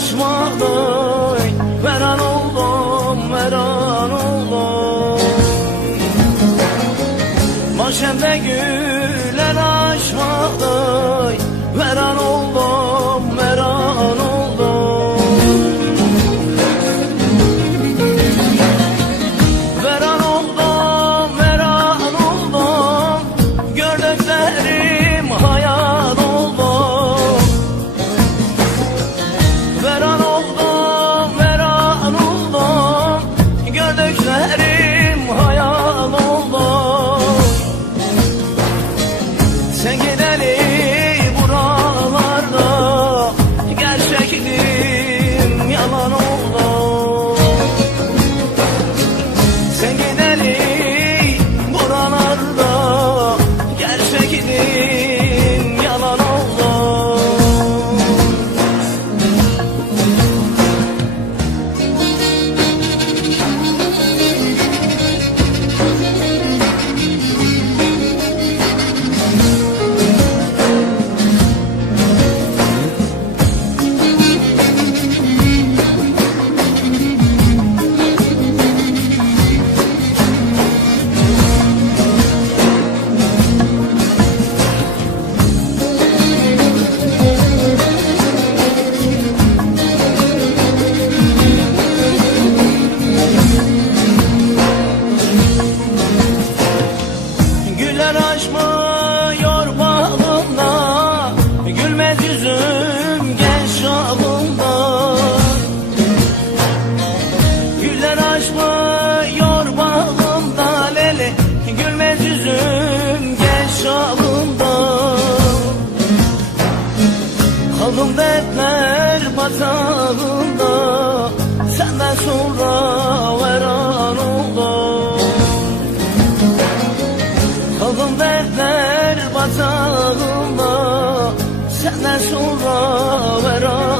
açmadı, veren oldum, veren oldum. Bahçemde güller açmadı, veren oldum, veren oldum. Veren oldum, veren oldum. Gördüklerim hayal oldu. Veren oldum, veren oldum. Gördüklerim hayal oldu. Sen gideli buralarda gerçekliğim yalan oldu. Sen gideli buralarda gerçekliğim yalan oldu. Güller açmıyor bağımda, gülmez yüzüm genç çağımda. Güller açmıyor bağımda lele, gülmez yüzüm genç çağımda. Kaldım dertler batağında, senden sonra veren oldum. Kaldım dertler batağında, senden sonra veren